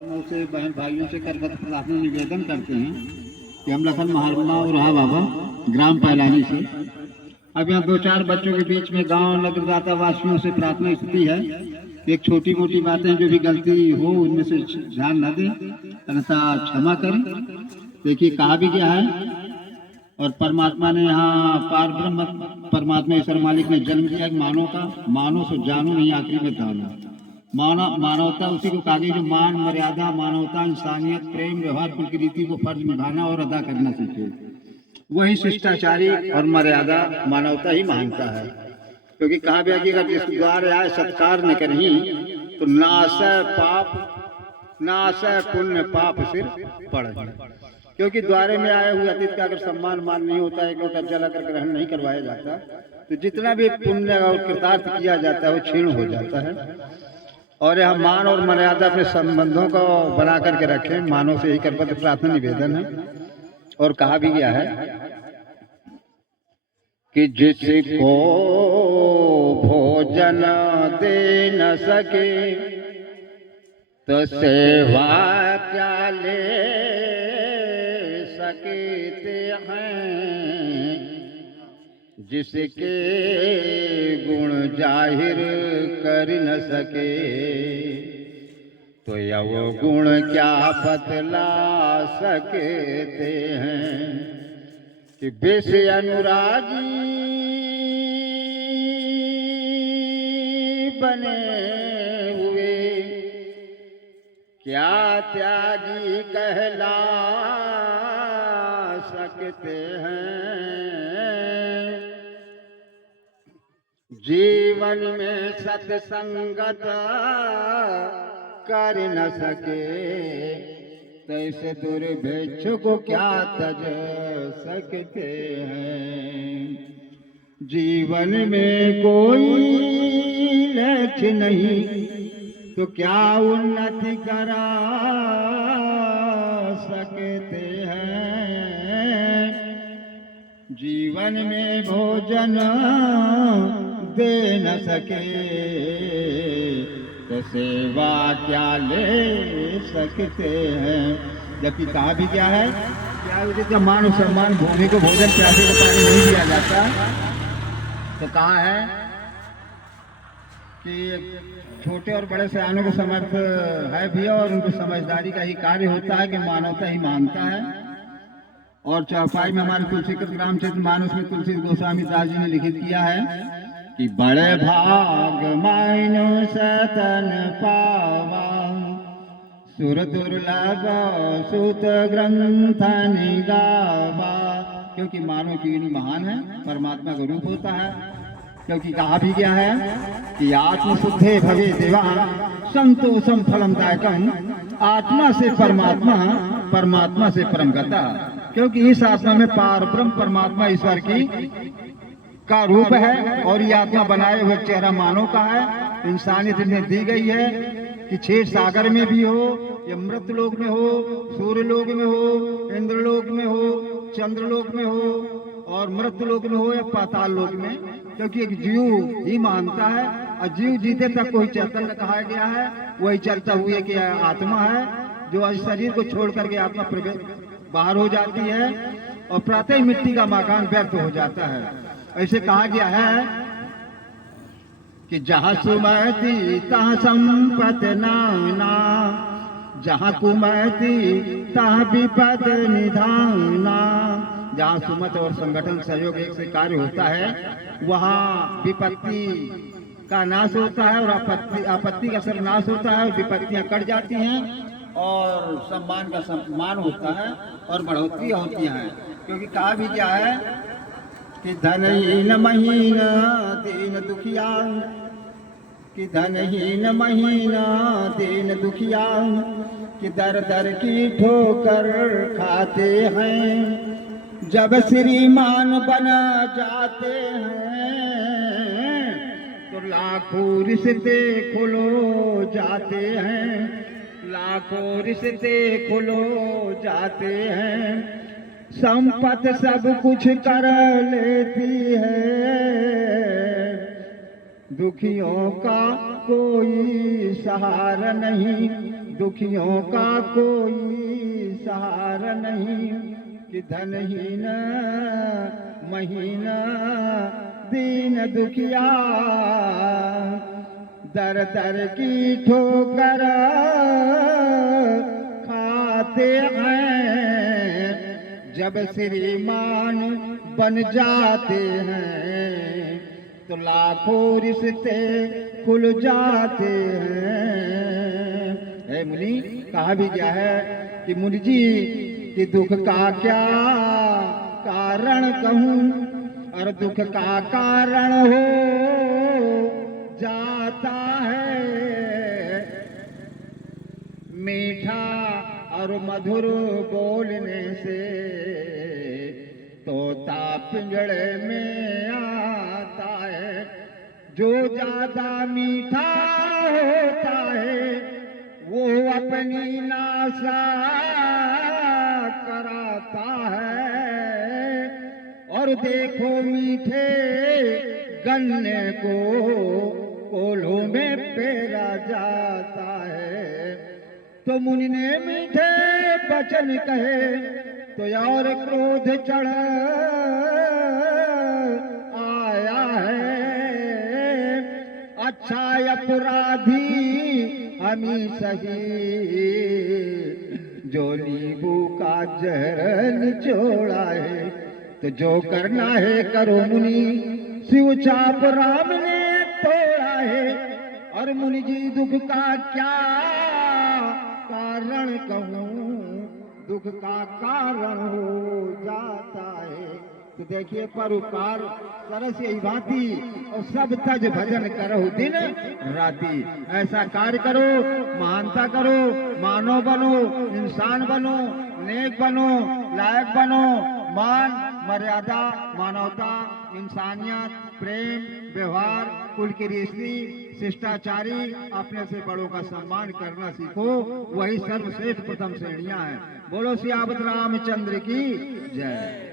से बहन भाइयों से करकट प्रार्थना निवेदन करते हैं कि हम लखन महात्मा और रहा बाबा ग्राम पैलानी से अब यहाँ 2-4 बच्चों के बीच में गांव नगरदाता वासियों से प्रार्थना स्थिति है कि एक छोटी मोटी बातें जो भी गलती हो उनमें से ध्यान न दें, अन्यथा क्षमा करें। देखिए कहा भी गया है और परमात्मा ने यहाँ पार ब्रह्म परमात्मा ईश्वर मालिक ने जन्म दिया मानो सो जानो नहीं, आखिरी में दानो। मानवता उसी को कहा गया जो मान मर्यादा मानवता इंसानियत प्रेम व्यवहार कुल की रीति को फर्ज निभाना और अदा करना सीखे। वही शिष्टाचारी और मर्यादा मानवता ही मानता है, क्योंकि कहा गया कि अगर जिस द्वार आए सत्कार न करी तो नासय पुण्य पाप सिर पड़े। क्योंकि द्वारे में आए हुए अतिथि का अगर सम्मान मान नहीं होता, एक लोटा जल अगर ग्रहण नहीं करवाया जाता तो जितना भी पुण्य और कृतार्थ किया जाता है वो क्षीण हो जाता है। और यह मान और मर्यादा अपने संबंधों को बना करके रखें, मानव से ही करपत्र प्रार्थना निवेदन है। और कहा भी गया है कि जिसको भोजन दे न सके तो सेवा क्या ले सकते हैं, जिसके गुण जाहिर कर न सके तो यह गुण क्या बतला सकते हैं। कि विषय अनुरागी बने हुए क्या त्यागी कहला सकते हैं। जीवन में सत्संगत कर न सके तैसे दुर्भिक्ष को क्या तज सकते हैं। जीवन में कोई लक्ष्य नहीं तो क्या उन्नति करा सकते हैं। जीवन में भोजन दे न सके तो सेवा क्या ले सकते हैं। जबकि कहा भी क्या है, क्या मान और सम्मान भूमि को भोजन प्यासे को पानी नहीं दिया जाता, तो कहा है कि छोटे और बड़े सयानों को समर्थ है भी और उनको समझदारी का ही कार्य होता है कि मानवता ही मानता है। और चौपाई में हमारे तुलसीकृत रामचरित मानस में तुलसी गोस्वामी दास जी ने लिखित किया है कि बड़े भाग मायनो सतन पावा सुर दुर्लभ सुत ग्रंथन गावा। क्योंकि मानव की महान है, परमात्मा का रूप होता है। क्योंकि कहा भी गया है कि आत्मशुद्धे भवे देवा संतोषम फलम दायकम, आत्मा से परमात्मा परमात्मा से परम गता। क्योंकि इस आत्मा में पार ब्रह्म परमात्मा ईश्वर की का रूप है और ये आत्मा बनाए हुए चेहरा मानव का है। इंसानियत इन्हें दी गई है कि क्षीर सागर में भी हो या मृत लोक में हो, सूर्य लोक में हो, इंद्रलोक में हो, चंद्रलोक में हो और मृत लोक में हो या पाताल लोक में। क्योंकि एक जीव ही मानता है और जीव जीते तक कोई चैतन्य कहा गया है, वही चलता हुए कि आत्मा है जो आज शरीर को छोड़ करके आत्मा बाहर हो जाती है और प्रातः मिट्टी का मकान व्यर्थ हो जाता है। ऐसे कहा गया है कि जहाँ सुमति तहाँ संपत नाना, जहाँ कुमति तहाँ विपद निधाना। जहाँ सुमत और संगठन सहयोग एक से कार्य होता है वहाँ विपत्ति का नाश होता है और आपत्ति का सर्वनाश होता है और विपत्तियां कट जाती हैं और सम्मान का सम्मान होता है और बढ़ोतरी होती है। क्योंकि कहा भी क्या है कि धनहीन महीन दीन दुखिया, कि धनहीन महीन दीन दुखिया, कि दर दर की ठोकर खाते हैं जब श्रीमान बना जाते हैं तो लाखों रिश्ते खुलो जाते हैं, लाखों रिश्ते खुलो जाते हैं। संपत सब कुछ कर लेती है, दुखियों का कोई सहारा नहीं, दुखियों का कोई सहारा नहीं, कि धनहीन महीना दीन दुखिया, दर दर की ठोकर खाते हैं, जब श्रीमान बन जाते हैं तो लाखों रिश्ते खुल जाते हैं। मुनि कहा भी गया है कि मुनि जी कि दुख का क्या कारण कहूँ, और दुख का कारण हो जाता है मीठा और मधुर बोलने से, तोता पिंजड़े में आता है। जो ज्यादा मीठा होता है वो अपनी नासा कराता है, और देखो मीठे गन्ने को कोल्हों में पेरा जाता है। तो मुनि ने मीठे वचन कहे तो और क्रोध चढ़ आया है। अच्छा अपराधी हमी सही, जो नींबू का जहर निचोड़ा है। तो जो करना है करो मुनि, शिव चाप राम ने तोड़ा है। और मुनि जी दुख का क्या कारण कहूँ, दुख का कारण हो जाता है। तो देखिए परोपकार सरस यही भांति, और सब तज भजन करो दिन राति। ऐसा कार्य करो, महानता करो, मानव बनो, इंसान बनो, नेक बनो, लायक बनो। मान मर्यादा, मानवता, इंसानियत, प्रेम, व्यवहार, कुल की रीति, शिष्टाचारी, अपने से बड़ों का सम्मान करना सीखो। वही सर्वश्रेष्ठ प्रथम श्रेणियां हैं। बोलो सियावत रामचंद्र की जय।